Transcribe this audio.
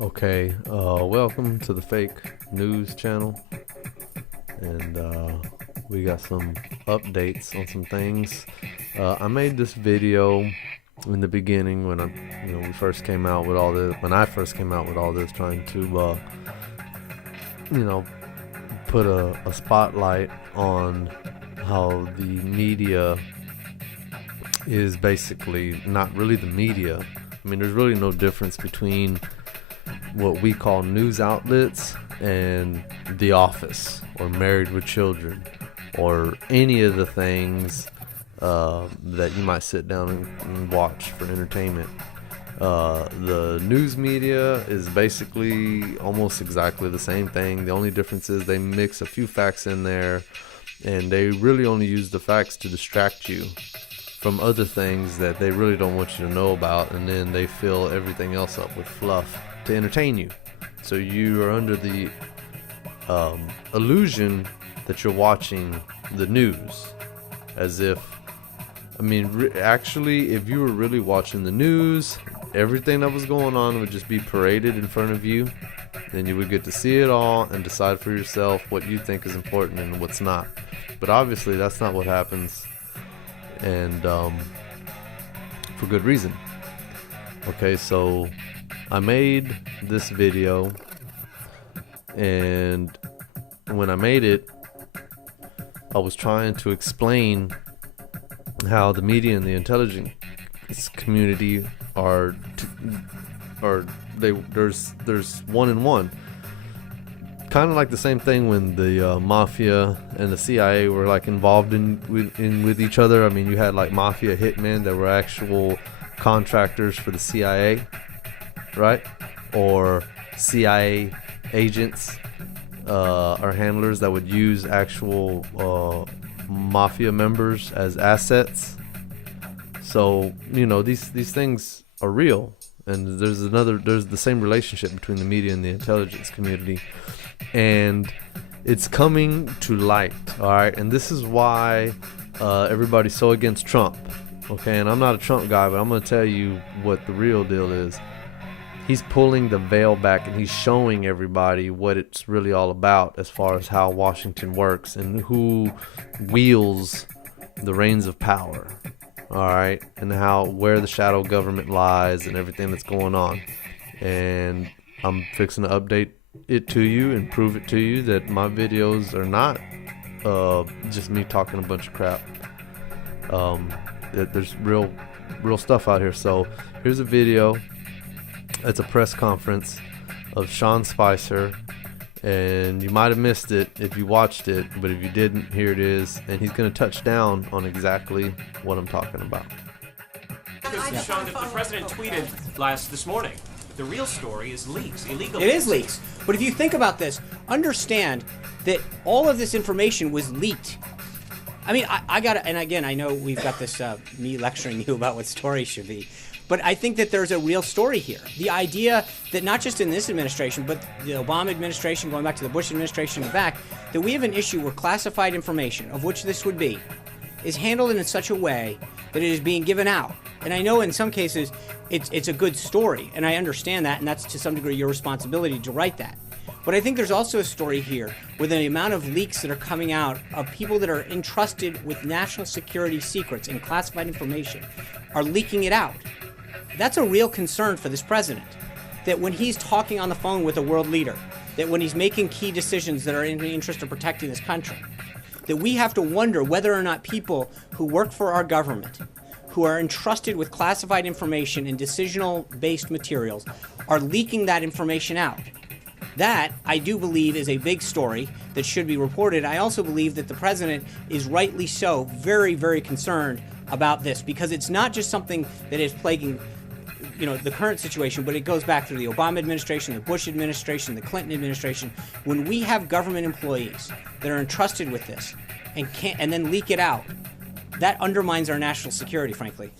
Okay, welcome to the fake news channel, and we got some updates on some things. I made this video in the beginning when we first came out with all this. When I first came out with all this, trying to, put a spotlight on how the media is basically not really the media. I mean, there's really no difference between what we call news outlets and The Office or Married with Children or any of the things that you might sit down and watch for entertainment. The news media is basically almost exactly the same thing. The only difference is they mix a few facts in there, and they really only use the facts to distract you from other things that they really don't want you to know about, and then they fill everything else up with fluff to entertain you. So you are under the illusion that you're watching the news, as if, actually, if you were really watching the news, everything that was going on would just be paraded in front of you. Then you would get to see it all and decide for yourself what you think is important and what's not. But obviously that's not what happens, and for good reason. Okay, so I made this video, and when I made it, I was trying to explain how the media and the intelligence community there's one and one. Kind of like the same thing when the mafia and the CIA were like involved with each other. I mean, you had like mafia hitmen that were actual contractors for the CIA, right? Or CIA agents or handlers that would use actual mafia members as assets. So these things are real, and there's the same relationship between the media and the intelligence community, and it's coming to light. All right, and this is why everybody's so against Trump. Okay, and I'm not a Trump guy, but I'm going to tell you what the real deal is. He's pulling the veil back, and he's showing everybody what it's really all about as far as how Washington works and who wields the reins of power. All right, and where the shadow government lies and everything that's going on. And I'm fixing to update it to you and prove it to you that my videos are not just me talking a bunch of crap. That there's real stuff out here. So here's a video. It's a press conference of Sean Spicer, and you might have missed it if you watched it, but if you didn't, here it is, and he's going to touch down on exactly what I'm talking about. Because, Sean, the president tweeted this morning, the real story is leaks, illegal. It is leaks. But if you think about this, understand that all of this information was leaked. I mean, I got to, and again, I know we've got this me lecturing you about what stories should be, but I think that there's a real story here. The idea that not just in this administration, but the Obama administration, going back to the Bush administration and back, that we have an issue where classified information, of which this would be, is handled in such a way that it is being given out. And I know in some cases it's a good story, and I understand that, and that's to some degree your responsibility to write that. But I think there's also a story here where the amount of leaks that are coming out of people that are entrusted with national security secrets and classified information are leaking it out. That's a real concern for this president, that when he's talking on the phone with a world leader, that when he's making key decisions that are in the interest of protecting this country, that we have to wonder whether or not people who work for our government, who are entrusted with classified information and decisional-based materials, are leaking that information out. That, I do believe, is a big story that should be reported. I also believe that the president is rightly so very, very concerned about this, because it's not just something that is plaguing the current situation, but it goes back through the Obama administration, the Bush administration, the Clinton administration. When we have government employees that are entrusted with this and then leak it out, that undermines our national security, frankly.